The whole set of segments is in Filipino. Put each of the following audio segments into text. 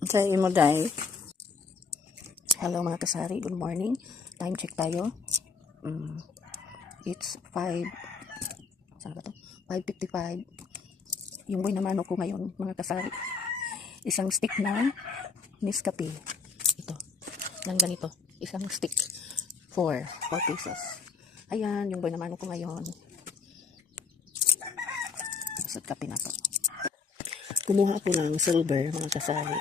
Sa imo day. Hello mga kasari, good morning. Time check tayo. It's 5. Saan ba to? 5:55. Yung buhay na manok ko ngayon, mga kasari. Isang stick na Nescafe. Ito. Lang ganito. Isang stick. 4 pesos. Ayan, yung buhay na manok ko ngayon. Sa kape na to. Kumuha ako ng silver, mga kasari.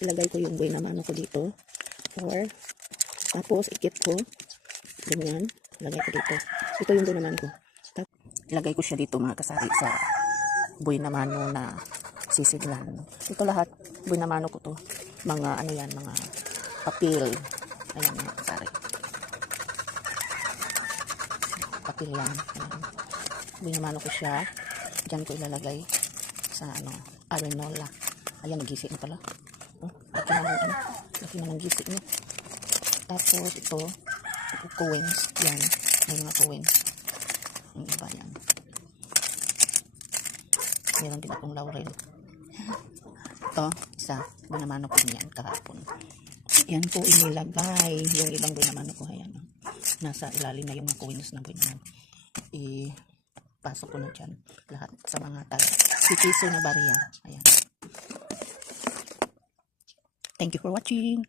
Ilagay ko yung buhay na manok ko dito. Tapos ikip ko. Ganyan. Ilagay ko dito. Ito yung buhay na manok ko. Ilagay ko siya dito, mga kasari, sa buhay na manok na sisidlan. Ito lahat, buhay na manok ko to. Mga ano yan, mga papel. Ayan, mga kasari. Papel yan. Ayan. Buhay na manok ko siya. Diyan ko ilalagay sa arenola. Ayan, nagisi na pala. Laki na ng gisi niya. Tapos ito, coins. Yan, may mga coins. Yung iba yan. Meron din akong laurel. Ito, isa. Binamano ko yan kahapon. Yan ko inilagay. Yung ibang binamano ko. Ayan. Nasa ilalim na yung mga coins na binamano. Pasok ko na dyan. Lahat sa mga piso na bariya. Ayan. Thank you for watching.